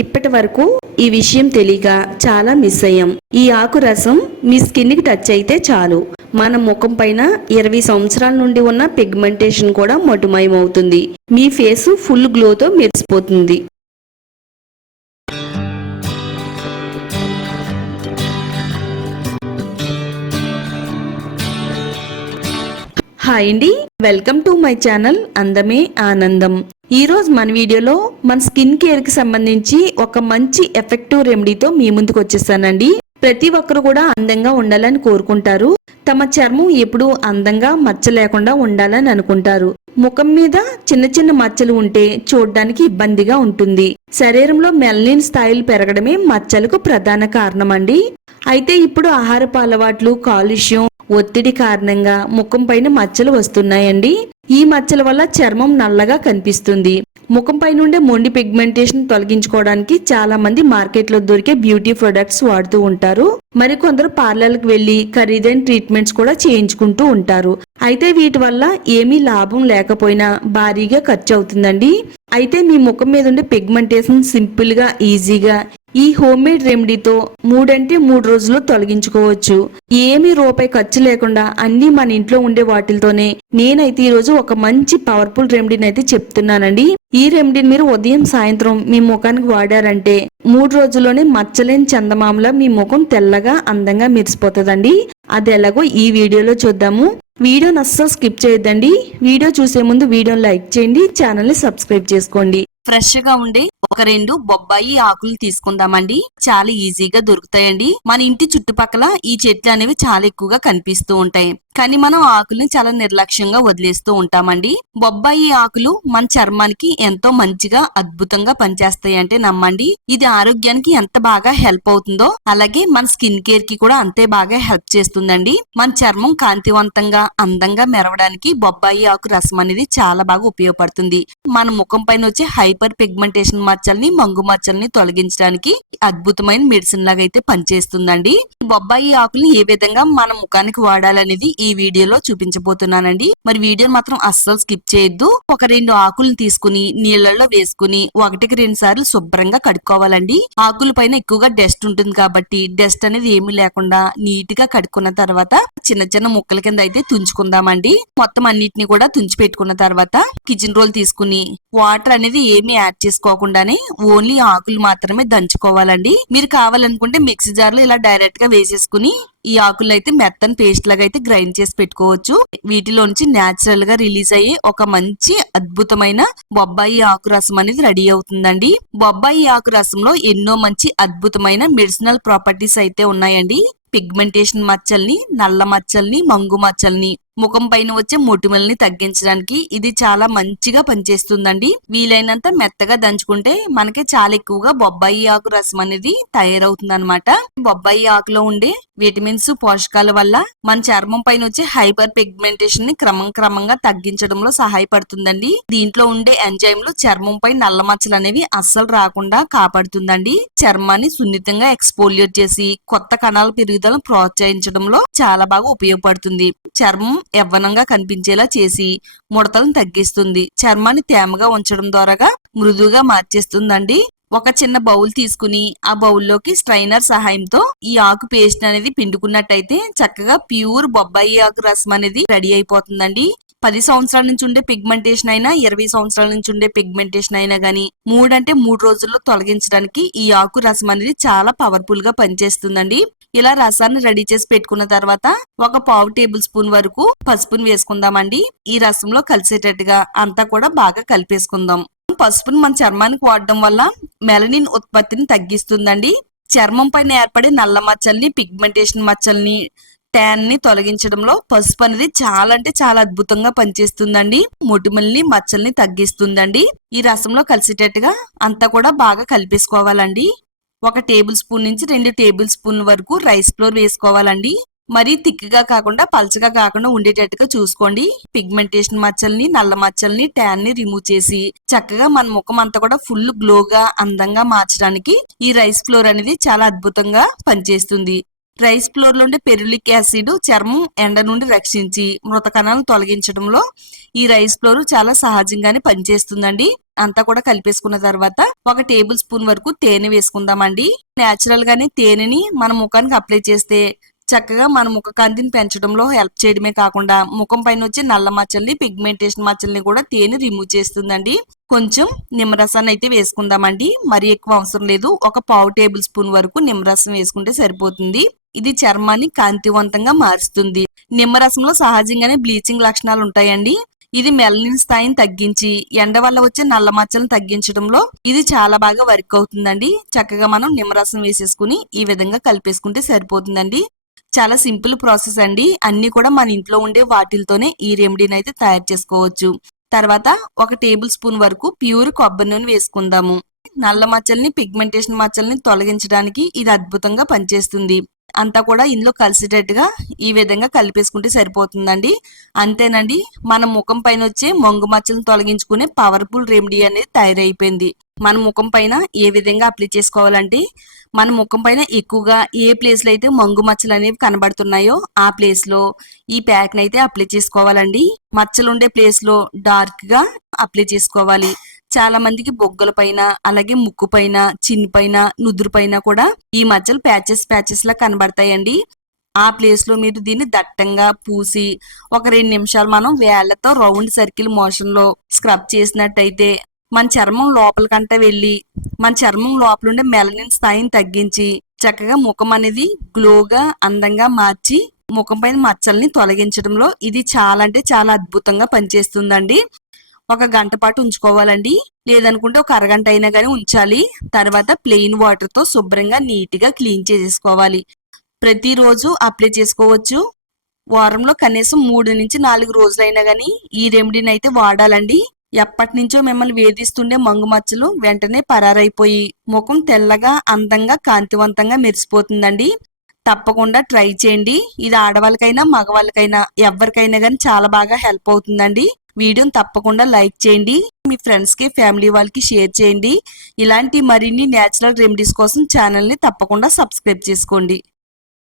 ఇప్పటి వరకు ఈ విషయం తెలియక చాలా మిస్ అయ్యాం. ఈ ఆకు రసం మీ స్కిన్ కి టచ్ అయితే చాలు, మన ముఖం పైన 20 సంవత్సరాల నుండి ఉన్న పిగ్మెంటేషన్ కూడా మటుమాయం అవుతుంది. మీ ఫేస్ ఫుల్ గ్లోతో మెరిసిపోతుంది. హాయ్ అండి, వెల్కమ్ టు మై ఛానల్ అందమే ఆనందం. ఈ రోజు మన వీడియోలో మన స్కిన్ కేర్ కి సంబంధించి ఒక మంచి ఎఫెక్టివ్ రెమెడీతో మీ ముందుకు వచ్చేసానండి. ప్రతి ఒక్కరు కూడా అందంగా ఉండాలని కోరుకుంటారు. తమ చర్మం ఎప్పుడు అందంగా మచ్చ లేకుండా ఉండాలని అనుకుంటారు. ముఖం మీద చిన్న చిన్న మచ్చలు ఉంటే చూడడానికి ఇబ్బందిగా ఉంటుంది. శరీరంలో మెలనిన్ స్థాయిలు పెరగడమే మచ్చలకు ప్రధాన కారణం అండి. అయితే ఇప్పుడు ఆహారపు అలవాట్లు, కాలుష్యం, ఒత్తిడి కారణంగా ముఖం పైన మచ్చలు వస్తున్నాయండి. ఈ మచ్చల వల్ల చర్మం నల్లగా కనిపిస్తుంది. ముఖం పై నుండే మొండి పిగ్మెంటేషన్ తొలగించుకోవడానికి చాలా మంది మార్కెట్ లో దొరికే బ్యూటీ ప్రొడక్ట్స్ వాడుతూ ఉంటారు. మరికొందరు పార్లర్లకు వెళ్లి ఖరీదైన ట్రీట్మెంట్స్ కూడా చేయించుకుంటూ ఉంటారు. అయితే వీటి వల్ల ఏమీ లాభం లేకపోయినా భారీగా ఖర్చు అవుతుందండి. అయితే మీ ముఖం మీద ఉండే పిగ్మెంటేషన్ సింపుల్ గా, ఈజీగా ఈ హోమ్ మేడ్ రెమెడీతో 3 రోజుల్లో తొలగించుకోవచ్చు. ఏమీ రూపాయి ఖర్చు లేకుండా అన్ని మన ఇంట్లో ఉండే వాటితోనే నేనైతే ఈ రోజు ఒక మంచి పవర్ఫుల్ రెమెడీని అయితే చెప్తున్నానండి. ఈ రెమెడీని మీరు ఉదయం సాయంత్రం మీ ముఖానికి వాడారంటే 3 రోజుల్లోనే మచ్చలేని చందమామలా మీ ముఖం తెల్లగా అందంగా మెరిసిపోతుందండి. అది ఎలాగో ఈ వీడియోలో చూద్దాము. వీడియోని అస్సలు స్కిప్ చేయొద్దండి. వీడియో చూసే ముందు వీడియోని లైక్ చేయండి, ఛానల్ ని సబ్స్క్రైబ్ చేసుకోండి. ఫ్రెష్ గా ఉండే ఒక 2 బొబ్బాయి ఆకులు తీసుకుందామండి. చాలా ఈజీగా దొరుకుతాయండి. మన ఇంటి చుట్టుపక్కల ఈ చెట్లు అనేవి చాలా ఎక్కువగా కనిపిస్తూ ఉంటాయి. కానీ మనం ఆకుల్ని చాలా నిర్లక్ష్యంగా వదిలేస్తూ ఉంటామండి. బొబ్బాయి ఆకులు మన చర్మానికి ఎంతో మంచిగా, అద్భుతంగా పనిచేస్తాయి అంటే నమ్మండి. ఇది ఆరోగ్యానికి ఎంత బాగా హెల్ప్ అవుతుందో అలాగే మన స్కిన్ కేర్ కి కూడా అంతే బాగా హెల్ప్ చేస్తుందండి. మన చర్మం కాంతివంతంగా, అందంగా మెరవడానికి బొబ్బాయి ఆకు రసం అనేది చాలా బాగా ఉపయోగపడుతుంది. మన ముఖం పైన వచ్చే హైపర్ పిగ్మెంటేషన్ మచ్చల్ని, మంగు మచ్చల్ని తొలగించడానికి అద్భుతమైన మెడిసిన్ లాగా అయితే పనిచేస్తుందండి. బొబ్బాయి ఆకుల్ని ఏ విధంగా మన ముఖానికి వాడాలనేది ఈ వీడియోలో చూపించబోతున్నానండి. మరి వీడియోని మాత్రం అస్సలు స్కిప్ చేయొద్దు. ఒక 2 ఆకులను తీసుకుని నీళ్లలో వేసుకుని 1-2 సార్లు శుభ్రంగా కడుక్కోవాలండి. ఆకుల పైన ఎక్కువగా డస్ట్ ఉంటుంది కాబట్టి డస్ట్ అనేది ఏమీ లేకుండా నీట్ గా కడుక్కున్న తర్వాత చిన్న చిన్న ముక్కల కింద అయితే తుంచుకుందామండి. మొత్తం అన్నిటిని కూడా తుంచి పెట్టుకున్న తర్వాత కిచెన్ రోల్ తీసుకుని వాటర్ అనేది ఏమీ యాడ్ చేసుకోకుండానే ఓన్లీ ఆకులు మాత్రమే దంచుకోవాలండి. మీరు కావాలనుకుంటే మిక్సీ జార్ లో ఇలా డైరెక్ట్ గా వేసేసుకుని ఈ ఆకులు అయితే మెత్తని పేస్ట్ లాగా అయితే గ్రైండ్ చేసి పెట్టుకోవచ్చు. వీటిలోంచి న్యాచురల్ గా రిలీజ్ అయ్యి ఒక మంచి అద్భుతమైన బొబ్బాయి ఆకు రసం అనేది రెడీ అవుతుందండి. బొబ్బాయి ఆకు రసంలో ఎన్నో మంచి అద్భుతమైన మెడిసినల్ ప్రాపర్టీస్ అయితే ఉన్నాయండి. పిగ్మెంటేషన్ మచ్చల్ని, నల్ల మచ్చల్ని, మంగు మచ్చల్ని, ముఖం పైన వచ్చే మొటిమల్ని తగ్గించడానికి ఇది చాలా మంచిగా పనిచేస్తుందండి. వీలైనంత మెత్తగా దంచుకుంటే మనకి చాలా ఎక్కువగా బొబ్బాయి ఆకు రసం అనేది తయారవుతుంది అనమాట. బొబ్బాయి ఆకులో ఉండే విటమిన్స్, పోషకాల వల్ల మన చర్మం పైన వచ్చే హైపర్ పిగ్మెంటేషన్ ని క్రమంగా తగ్గించడంలో సహాయపడుతుందండి. దీంట్లో ఉండే ఎంజైమ్లు చర్మంపై నల్ల మచ్చలు అనేవి అస్సలు రాకుండా కాపాడుతుందండి. చర్మాన్ని సున్నితంగా ఎక్స్పోలియేట్ చేసి కొత్త కణాల పెరుగుదలను ప్రోత్సహించడంలో చాలా బాగా ఉపయోగపడుతుంది. చర్మం యవ్వనంగా కనిపించేలా చేసి ముడతలను తగ్గిస్తుంది. చర్మాన్ని తేమగా ఉంచడం ద్వారా మృదువుగా మార్చేస్తుందండి. ఒక చిన్న బౌల్ తీసుకుని ఆ బౌల్లోకి స్ట్రైనర్ సహాయంతో ఈ ఆకు పేస్ట్ అనేది పిండుకున్నట్టయితే చక్కగా ప్యూర్ బొబ్బాయి ఆకు రసం అనేది రెడీ అయిపోతుందండి. 10 సంవత్సరాల నుంచి ఉండే పిగ్మెంటేషన్ అయినా, 20 సంవత్సరాల నుంచి ఉండే పిగ్మెంటేషన్ అయినా గానీ 3 రోజుల్లో తొలగించడానికి ఈ ఆకు రసం అనేది చాలా పవర్ఫుల్ గా పనిచేస్తుందండి. ఇలా రసాన్ని రెడీ చేసి పెట్టుకున్న తర్వాత ఒక 1/2 టేబుల్ స్పూన్ వరకు పసుపుని వేసుకుందామండి. ఈ రసంలో కలిసేటట్టుగా అంతా కూడా బాగా కలిపేసుకుందాం. పసుపుని మన చర్మానికి వాడడం వల్ల మెలనిన్ ఉత్పత్తిని తగ్గిస్తుందండి. చర్మం పైన ఏర్పడే నల్ల మచ్చల్ని, పిగ్మెంటేషన్ మచ్చల్ని, ట్యాన్ ని తొలగించడంలో పసుపు అనేది చాలా అంటే చాలా అద్భుతంగా పనిచేస్తుందండి. మొటిమల్ని, మచ్చల్ని తగ్గిస్తుందండి. ఈ రసంలో కలిసేటట్టుగా అంతా కూడా బాగా కలిపేసుకోవాలండి. 1 టేబుల్ స్పూన్ నుంచి 2 టేబుల్ స్పూన్ వరకు రైస్ ఫ్లోర్ వేసుకోవాలండి. మరీ థిక్గా కాకుండా పల్చగా కాకుండా ఉండేటట్టుగా చూసుకోండి. పిగ్మెంటేషన్ మచ్చల్ని, నల్ల మచ్చల్ని, ట్యాన్ ని రిమూవ్ చేసి చక్కగా మన ముఖం అంతా కూడా ఫుల్ గ్లోగా, అందంగా మార్చడానికి ఈ రైస్ ఫ్లోర్ అనేది చాలా అద్భుతంగా పనిచేస్తుంది. రైస్ ఫ్లోర్ లో ఉండే పెరులిక్ యాసిడ్ చర్మం ఎండ నుండి రక్షించి మృత కణాలను తొలగించడంలో ఈ రైస్ ఫ్లోర్ చాలా సహజంగానే పనిచేస్తుందండి. అంతా కూడా కలిపేసుకున్న తర్వాత 1 టేబుల్ స్పూన్ వరకు తేనె వేసుకుందామండి. నేచురల్ గానే తేనెని మన ముఖానికి అప్లై చేస్తే చక్కగా మన ముఖ కాంతిని పెంచడంలో హెల్ప్ చేయడమే కాకుండా ముఖం పైన వచ్చే నల్ల మచ్చల్ని, పిగ్మెంటేషన్ మచ్చల్ని కూడా తేనె రిమూవ్ చేస్తుందండి. కొంచెం నిమ్మరసాన్ని అయితే వేసుకుందామండి. మరి ఎక్కువ అవసరం లేదు. 1/4 టేబుల్ స్పూన్ వరకు నిమ్మరసం వేసుకుంటే సరిపోతుంది. ఇది చర్మాన్ని కాంతివంతంగా మారుస్తుంది. నిమ్మరసంలో సహజంగానే బ్లీచింగ్ లక్షణాలు ఉంటాయండి. ఇది మెలనిన్ స్థాయిని తగ్గించి ఎండ వల్ల వచ్చే నల్ల మచ్చలను తగ్గించడంలో ఇది చాలా బాగా వర్క్ అవుతుందండి. చక్కగా మనం నిమ్మరసం వేసేసుకుని ఈ విధంగా కలిపేసుకుంటే సరిపోతుందండి. చాలా సింపుల్ ప్రాసెస్ అండి. అన్ని కూడా మన ఇంట్లో ఉండే వాటిలతోనే ఈ రెమెడీని అయితే తయారు చేసుకోవచ్చు. తర్వాత 1 టేబుల్ స్పూన్ వరకు ప్యూర్ కొబ్బరి నూనె వేసుకుందాము. నల్ల మచ్చల్ని, పిగ్మెంటేషన్ మచ్చల్ని తొలగించడానికి ఇది అద్భుతంగా పనిచేస్తుంది. అంతా కూడా ఇందులో కలిసేటట్టుగా ఈ విధంగా కలిపేసుకుంటే సరిపోతుందండి. అంతేనండి, మన ముఖం పైన వచ్చే మొంగు మచ్చలను తొలగించుకునే పవర్ఫుల్ రెమెడీ అనేది తయారైపోయింది. మన ముఖం పైన ఏ విధంగా అప్లై చేసుకోవాలంటే, మన ముఖం పైన ఎక్కువగా ఏ ప్లేస్ లో అయితే మంగు మచ్చలు అనేవి కనబడుతున్నాయో ఆ ప్లేస్ లో ఈ ప్యాక్ అయితే అప్లై చేసుకోవాలండి. మచ్చలు ఉండే ప్లేస్ లో డార్క్ గా అప్లై చేసుకోవాలి. చాలా మందికి బొగ్గల పైన, అలాగే ముక్కు పైన, చిన్ పైన, నుదురు పైన కూడా ఈ మచ్చలు ప్యాచెస్ లా కనబడతాయండి. ఆ ప్లేస్ లో మీరు దీన్ని దట్టంగా పూసి 2 నిమిషాలు మనం వేళ్లతో రౌండ్ సర్కిల్ మోషన్ లో స్క్రబ్ చేసినట్టయితే మన చర్మం లోపలికంటే వెళ్ళి మన చర్మం లోపల ఉండే మెలనిన్ స్థాయిని తగ్గించి చక్కగా ముఖం అనేది గ్లోగా, అందంగా మార్చి ముఖం పైన మచ్చల్ని తొలగించడంలో ఇది చాలా అంటే చాలా అద్భుతంగా పనిచేస్తుందండి. 1 గంట పాటు ఉంచుకోవాలండి. లేదనుకుంటే 1 అరగంట అయినా కానీ ఉంచాలి. తర్వాత ప్లెయిన్ వాటర్ తో శుభ్రంగా నీట్ గా క్లీన్ చేసేసుకోవాలి. ప్రతిరోజు అప్లై చేసుకోవచ్చు. వారంలో కనీసం 3 నుంచి 4 రోజులైనా కానీ ఈ రెమెడీని అయితే వాడాలండి. ఎప్పటి నుంచో మిమ్మల్ని వేధిస్తుండే మంగు మచ్చలు వెంటనే పరారైపోయి ముఖం తెల్లగా, అందంగా, కాంతివంతంగా మెరిసిపోతుందండి. తప్పకుండా ట్రై చేయండి. ఇది ఆడవాళ్ళకైనా మగవాళ్ళకైనా ఎవరికైనా కానీ చాలా బాగా హెల్ప్ అవుతుందండి. వీడియోని తప్పకుండా లైక్ చేయండి. మీ ఫ్రెండ్స్ కి, ఫ్యామిలీ వాళ్ళకి షేర్ చేయండి. ఇలాంటి మరిన్ని నేచురల్ రెమెడీస్ కోసం ఛానల్ ని తప్పకుండా సబ్స్క్రైబ్ చేసుకోండి.